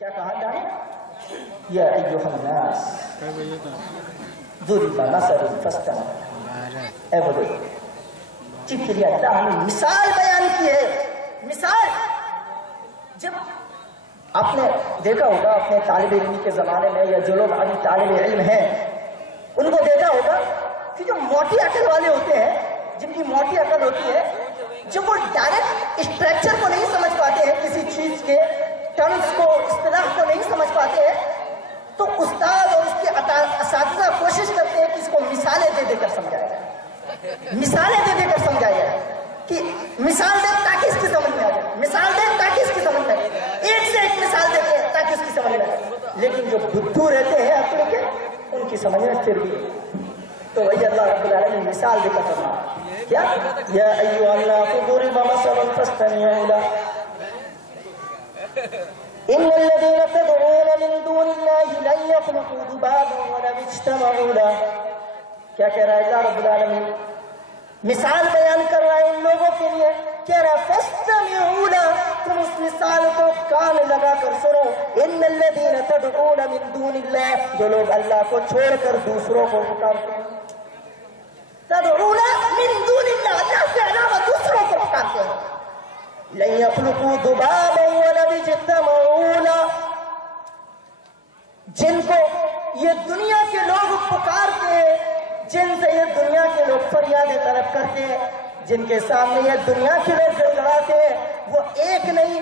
کیا کہا جائے؟ یا ایھا الناس ضرب مثل فاستمعوا، اے بولو جس کے لیے اللہ نے مثال بیان کی ہے. مثال جب آپ نے دیکھا ہوگا اپنے طالب علم کے زمانے میں، یا جو لوگ ابھی طالب علم ہیں ان کو دیکھا ہوگا کہ جو موٹی عقل والے ہوتے ہیں، جن کی موٹی عقل ہوتی ہے، جب وہ ڈائریکٹ اسٹرکچر کو نہیں سمجھ پاتے ہیں، کسی چیز کے ٹرمز کو، اصطلاح کو نہیں سمجھ پاتے ہیں، تو استاد اور اس کے اساتذہ کوشش کرتے ہیں کہ اس کو مثالیں دے دے کر سمجھایا جائے، مثالیں دے دے کر سمجھایا جائے، کہ مثال دیں تاکہ اس کی سمجھ میں آ جائے، مثال دیں تاکہ اس کی سمجھ میں آ جائے، ایک سے ایک مثال دیتے ہیں تاکہ اس کی سمجھ میں آ جائے. لیکن جو بدھو رہتے ہیں عقل کے، ان کی سمجھ میں پھر بھی. تو وہی اللہ رب العالمین مثال دے کر فرمایا کیا؟ یا ایھا الناس ضرب مثل فاستمعوا له ان الذين تدعون من دون الله لن يخلقوا ذبابا ولو اجتمعوا له. کیا کہہ رہا ہے اللہ رب العالمین؟ مثال بیان کر رہا ہے ان لوگوں کے لیے، کہہ رہا فاستمعوا له، تم اس مثال کو کان لگا کر سنو. ان الذين تدعون من دون الله، جو لوگ اللہ کو چھوڑ کر دوسروں کو پکارتے ہیں. تدعون من دون الله، اللہ کے علاوہ دوسروں کو پکارتے ہیں. لن يخلقوا ذبابا ولو اجتمعوا له، جن کو یہ دنیا کے لوگ پکارتے ہیں، جن سے یہ دنیا کے لوگ فریادیں طلب کرتے ہیں، جن کے سامنے یہ دنیا کے لوگ گڑگڑاتے ہیں، وہ ایک نہیں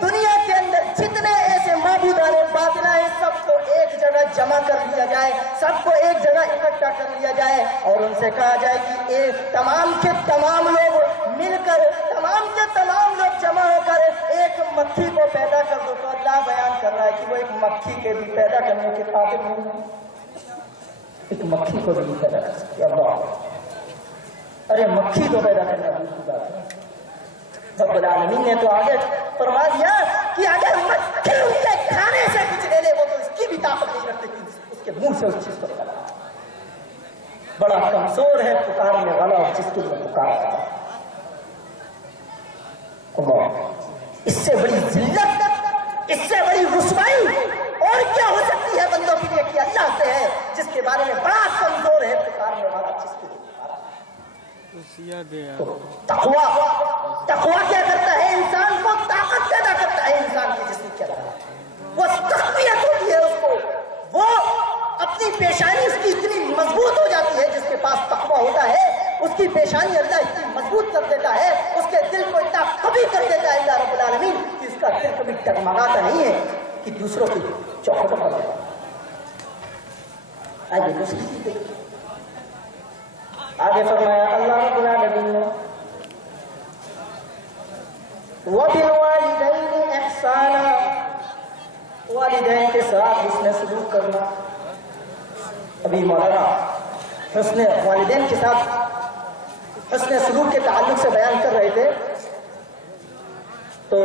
دنیا کے اندر جتنے ایسے معبودان باطنہ ہیں، سب کو ایک جگہ جمع کر لیا جائے، سب کو ایک جگہ اکٹھا کر لیا جائے، اور ان سے کہا جائے کہ ایک تمام کے تمام لوگ مل کر، تمام کے تمام لوگ جمع ہو کر ایک مکھی کو پیدا کر دو. تو اللہ بیان کر رہا ہے کہ وہ ایک مکھی کے بھی پیدا کرنے کے قابل نہیں ہے، ایک مکھی کو بھی پیدا کر سکتے. اللہ، ارے مکھی کو پیدا کرنا دوسری بات ہے. رب العالمین نے تو آگے فرما دیا کہ اگر مکھی ان کے کھانے سے کچھ لے لے، وہ تو اس کی بھی طاقت نہیں رکھتے کہ اس کے منہ سے اس چیز کو نکالا. بڑا کمزور ہے پکارنے والا اور جس کے لیے پکار رہا ہے. اس سے بڑی ذلت، اس سے بڑی رسوائی اور کیا ہو سکتی ہے بندوں کے لیے کہ اللہ سے ہے جس کے بارے میں بڑا کمزور ہے پکارنے والا جس کے لیے. تقویٰ کیا کرتا ہے؟ انسان کو طاقت پیدا کرتا ہے، انسان کی جسم کے اندر وہ تقویت ہوتی ہے، اس کو وہ اپنی پیشانی اس کی اتنی مضبوط ہو جاتی ہے. جس کے پاس تقویٰ ہوتا ہے اس کی پیشانی اللہ اتنی مضبوط کر دیتا ہے، اس کے دل کو اتنا قوی کر دیتا ہے اللہ رب العالمین کہ اس کا دل کبھی ڈگمگاتا نہیں ہے کہ دوسروں کی چوکھٹ پر جائے. آگے دوسری چیز دیکھیں، آگے فرمایا اللہ رب العالمین نے وَبِالْوَالِدَيْنِ إِحْسَانًا، والدین کے ساتھ حسن سلوک کرنا. ابھی مولانا حسن والدین کے ساتھ حسن سلوک کے تعلق سے بیان کر رہے تھے، تو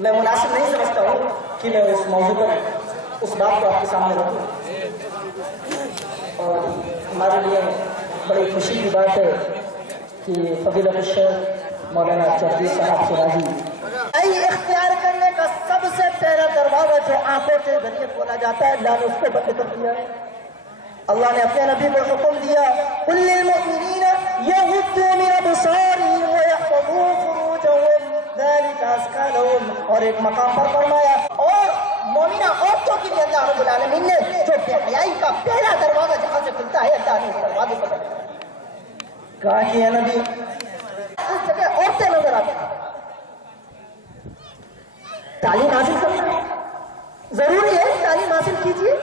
میں مناسب نہیں سمجھتا ہوں کہ میں اس موضوع پر اس بات کو آپ کے سامنے رکھوں. اور ہمارے لیے بڑی خوشی کی بات ہے کہ فضیلت الشیخ مولانا چودھری صاحب سراجی اختیار کرنے کا سب سے پہلا دروازہ جو آنکھوں کے ذریعے کھولا جاتا ہے، اللہ نے اس کو بند کر دیا ہے. اللہ نے اپنے نبی کو حکم دیا قُلْ لِلْمُؤْمِنِينَ يَغُضُّوا مِنْ أَبْصَارِهِمْ وَيَحْفَظُوا فُرُوجَهُمْ ذَلِكَ أَزْكَىٰ لَهُمْ. اور ایک مقام پر فرمایا اور مومنہ عورتوں کے لیے اللہ رب العالمین نے جو بے حیائی کا پہلا دروازہ جہاں سے کھلتا ہے، اللہ نے اس دروازے کو بند کہا کہ اے نبی اس جگہ عورتیں نظر آتی ہیں. تعلیم حاصل کرنا ضروری ہے، تعلیم حاصل کیجیے،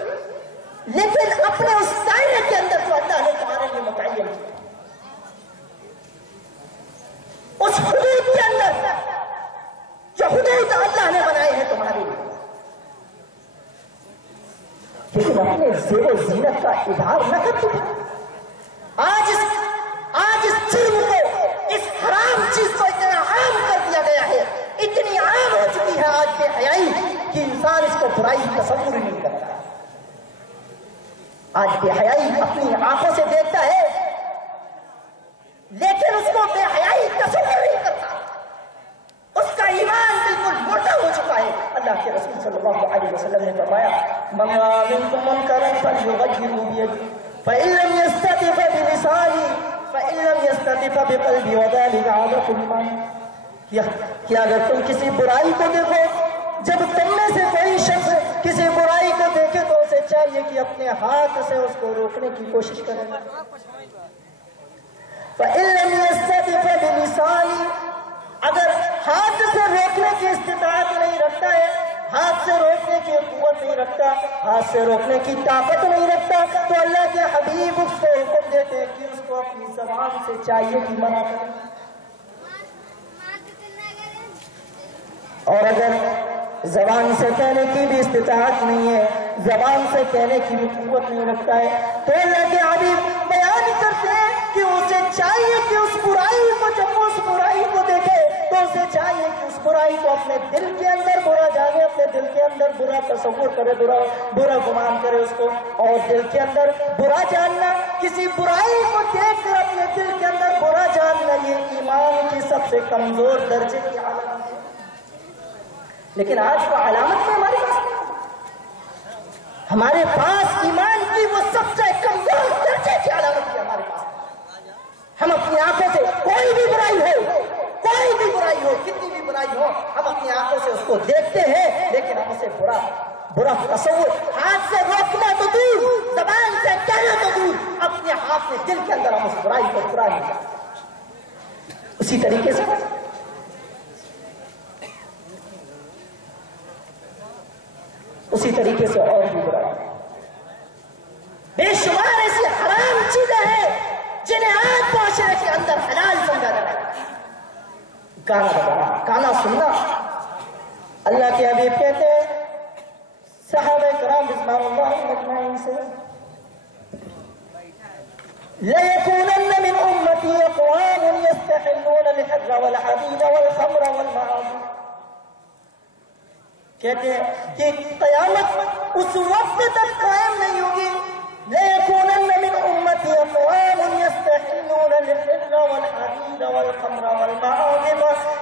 لیکن اپنے اس دائرے کے اندر جو اللہ نے تمہارے لیے متعین کیا، اس حدود کے اندر جو حدود اللہ نے بنائے ہیں تمہارے لیے، لیکن اپنے زیب و زینت کا اظہار نہ کر دو. آج اس جرم کو، اس حرام چیز کو اتنا عام کر دیا گیا ہے، اتنی عام ہو چکی ہے آج بے حیائی کہ انسان اس کو برائی تصور ہی نہیں کرتا. آج بے حیائی اپنی آنکھوں سے دیکھتا ہے لیکن اس کو بے حیائی تصور نہیں کرتا. اس کا ایمان بالکل مردہ ہو چکا ہے. اللہ کے رسول صلی اللہ علیہ وسلم نے فرمایا من رأى منكم منكرا فليغيره بيده فإن لم يستطع فبلسانه فإن لم يستطع بقلبه وذلك أضعف الإيمان. کہ اگر تم کسی برائی کو دیکھو، جب تم میں سے کوئی شخص کسی برائی کو دیکھے تو اسے چاہیے کہ اپنے ہاتھ سے اس کو روکنے کی کوشش کرے. فَإِن لَمْ يَسْتَطِعْ فَبِلِسَانِهِ، اگر ہاتھ سے روکنے کی استطاعت نہیں رکھتا ہے، ہاتھ سے روکنے کی قوت نہیں رکھتا، ہاتھ سے روکنے کی طاقت نہیں رکھتا، تو اللہ کے حبیب اس کو حکم دیتے ہیں کہ اس کو اپنی زبان سے چاہیے کہ منع کرے. اور اگر زبان سے کہنے کی بھی استطاعت نہیں ہے، زبان سے کہنے کی بھی قوت نہیں رکھتا ہے، تو اللہ کے حبیب بیان کرتے ہیں کہ اسے چاہیے کہ اس برائی کو، جب وہ اس برائی کو دیکھے تو اسے چاہیے کہ اس برائی کو اپنے دل کے اندر برا جانے، اپنے دل کے اندر برا تصور کرے، برا گمان کرے اس کو. اور دل کے اندر برا جاننا، کسی برائی کو دیکھ کر اپنے دل کے اندر برا جاننا، یہ ایمان کی سب سے کمزور درجے کی علامت ہے. لیکن آج وہ علامت میں ہمارے پاس ایمان کی وہ سب سے کمزور درجے کی علامت ہے ہمارے پاس. ہم اپنی آنکھوں سے کوئی بھی برائی ہو، کتنی بھی برائی ہو، ہم اپنی آنکھوں سے اس کو دیکھتے ہیں، لیکن ہم اسے برا تصور، ہاتھ سے روکنا تو دور، زبان سے کہنا تو دور، اپنے ہاتھ میں دل کے اندر ہم اس برائی کو برا نہیں کرتے. اسی طریقے سے اور بھی برا ہے. بے شمار ایسی حرام چیزیں ہیں جنہیں آج معاشرے کے اندر حلال سمجھا جاتا ہے. گانا بجانا، گانا سننا. اللہ کے حبیب کہتے ہیں صحابہ کرام رضوان اللہ اجمعین سے لَيَكُونَنَّ مِنْ أُمَّتِي أَقْوَامٌ يَسْتَحِلُّونَ الْحِرَّ وَالْحَرِيرَ وَالْخَمْرَ وَالْمَعَاصِيَ. کہتے ہیں کہ قیامت اس وقت تک قائم نہیں ہوگی. لَيَكُونَنَّ مِنْ أُمَّتِي أَقْوَامٌ يَسْتَحِلُّونَ الْحِرَّ وَالْحَرِيرَ وَالْخَمْرَ وَالْمَعَاصِيَ.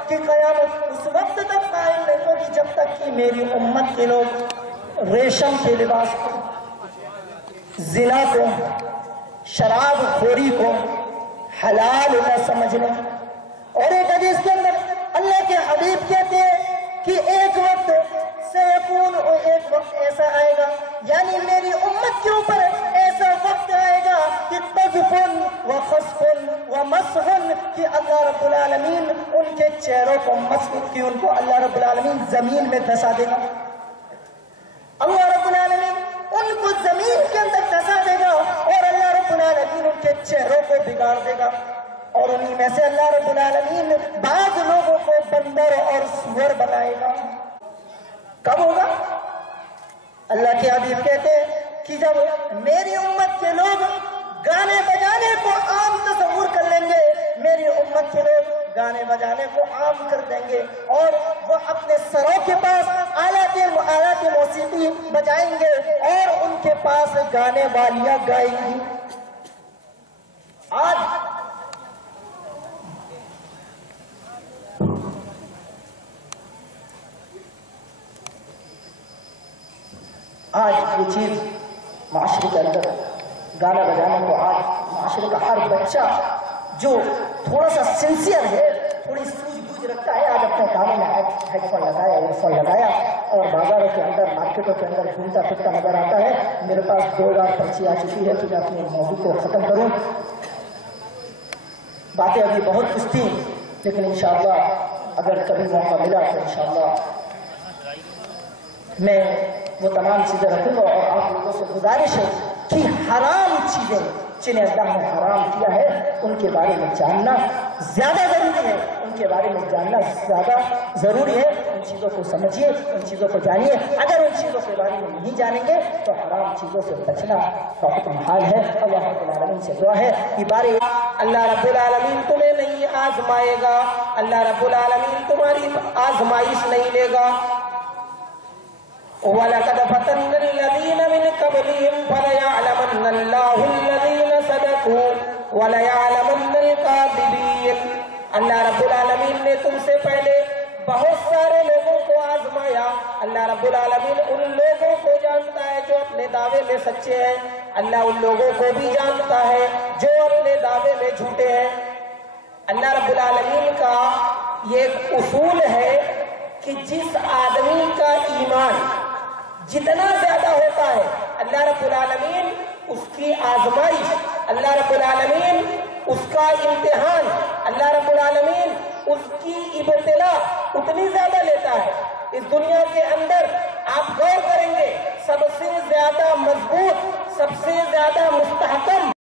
کہ قیامت اس وقت تک قائم نہیں ہوگی جب تک کہ میری امت کے لوگ ریشم کے لباس کو، زنا کو، شراب خوری کو حلال نہ سمجھ لیں. اور ایک حدیث کے اندر اللہ کے حبیب کہتے ہیں کہ ایک وقت سیکون، ایک وقت ایسا آئے گا، یعنی میری امت کے اوپر ایسا وقت آئے گا کہ قذفن و خسفن و مسحن، کہ اللہ رب العالمین ان کے چہروں کو مسح، کہ ان کو اللہ رب العالمین زمین میں دھسا دے گا. اللہ رب العالمین ان کو زمین کے اندر دھسا دے گا، اور اللہ رب العالمین ان کے چہروں کو بگاڑ دے گا. اور انہی میں سے اللہ رب العالمین بعض لوگوں کو بندر اور سور بنائے گا. کب ہوگا؟ اللہ کے حبیب کہتے ہیں کہ جب میری امت کے لوگ گانے بجانے کو عام تصور کر لیں گے، میری امت کے لوگ گانے بجانے کو عام کر دیں گے، اور وہ اپنے سروں کے پاس آلات موسیقی بجائیں گے، اور ان کے پاس گانے والیاں گائیں گی. آج یہ چیز معاشرے کے اندر گانا بجانے کو، آج معاشرے کا ہر بچہ جو تھوڑا سا سنسیئر ہے، تھوڑی سوجھ بوجھ رکھتا ہے، آج اپنے کانوں میں ہیڈ فون لگایا، ایئر فون لگایا، اور بازاروں کے اندر، مارکیٹوں کے اندر گھومتا پھرتا نظر آتا ہے. میرے پاس 2 بار پرچی آ چکی ہے کہ میں اپنے موضوع کو ختم کروں. باتیں ابھی بہت کچھ تھیں، لیکن انشاءاللہ اگر کبھی موقع ملا تو انشاءاللہ میں وہ تمام چیزیں رکھوں گا. اور آپ لوگوں سے گزارش ہے کہ حرام چیزیں جنہیں اللہ نے حرام کیا ہے ان کے بارے میں جاننا زیادہ ضروری ہے، ان کے بارے میں جاننا زیادہ ضروری ہے. ان چیزوں کو سمجھیے، ان چیزوں کو جانیے. اگر ان چیزوں کے بارے میں نہیں جانیں گے تو حرام چیزوں سے بچنا بہت محال ہے. اللہ رب العالمین سے دعا ہے کہ بارے اللہ رب العالمین تمہیں نہیں آزمائے گا، اللہ رب العالمین تمہاری آزمائش نہیں لے گا. وَلَقَدْ فَتَنَّا الَّذِينَ مِنْ قَبْلِهِمْ فَلَيَعْلَمَنَّ اللَّهُ الَّذِينَ صَدَقُوا وَلَيَعْلَمَنَّ الْكَاذِبِينَ. اللہ رب العالمین نے تم سے پہلے بہت سارے لوگوں کو آزمایا، اللہ رب العالمین ان لوگوں کو جانتا ہے جو اپنے دعوے میں سچے ہیں، اللہ ان لوگوں کو بھی جانتا ہے جو اپنے دعوے میں جھوٹے ہیں۔ اللہ رب العالمین کا یہ ایک اصول ہے کہ جس آدمی کا ایمان جتنا زیادہ ہوتا ہے، اللہ رب العالمین اس کی آزمائش، اللہ رب العالمین اس کا امتحان، اللہ رب العالمین اس کی ابتلا اتنی زیادہ لیتا ہے۔ اس دنیا کے اندر آپ غور کریں گے، سب سے زیادہ مضبوط، سب سے زیادہ مستحکم